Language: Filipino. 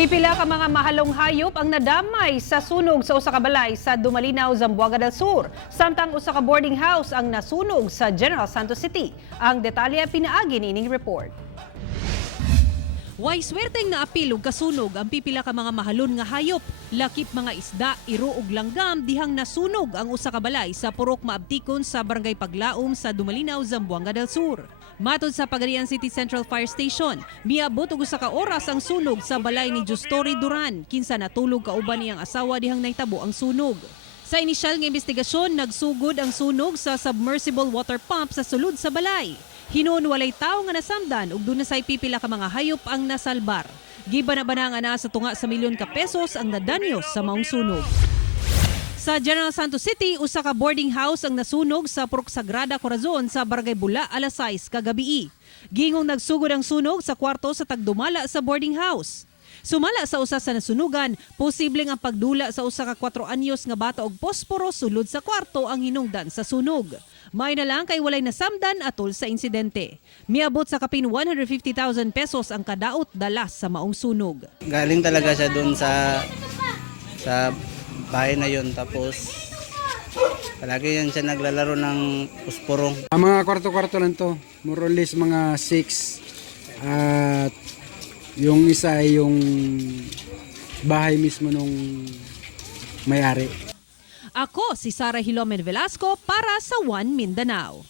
Pipila ka mga mahalong hayop ang nadamay sa sunog sa usa ka balay sa Dumalinaw, Zamboanga del Sur. Samtang usa ka boarding house ang nasunog sa General Santos City. Ang detalye pinaagi nining report. Way swerteng naapil og kasunog ang pipila ka mga mahalon nga hayop. Lakip mga isda, iro ug langgam dihang nasunog ang usa ka balay sa Purok Maabtikon sa Barangay Paglaom sa Dumalinaw, Zamboanga del Sur. Matod sa Pagadian City Central Fire Station, miabot og usa ka oras ang sunog sa balay ni Justory Duran kinsa natulog kauban niyang asawa dihang nahitabo ang sunog. Sa inisyal nga investigasyon, nagsugod ang sunog sa submersible water pump sa sulod sa balay. Hinuon walay tawo nga nasamdan ug dunay pipila ka mga hayop ang nasalbar. Gibanabana nga na sa tunga sa milyon ka pesos ang nadanyos sa maong sunog. Sa General Santos City, usa ka boarding house ang nasunog sa Purok Sagrada Corazon sa Barangay Bula, alas 6 kagabi. Gingong nagsugod ang sunog sa kwarto sa tagdumala sa boarding house. Sumala sa usa sa nasunugan, posibleng ang pagdula sa usa ka 4 anyos nga bata og posporo sulod sa kwarto ang hinungdan sa sunog. May na lang kay walay nasamdan atol sa insidente. Miabot sa kapin 150,000 pesos ang kadaot dalas sa maong sunog. Galing talaga siya doon sa bahay na yun, tapos palagi yan siya naglalaro ng pusporong. Ang mga kwarto-kwarto lang to, more or less mga 6. At yung isa ay yung bahay mismo nung may-ari. Ako si Sarah Hilomen Velasco para sa One Mindanao.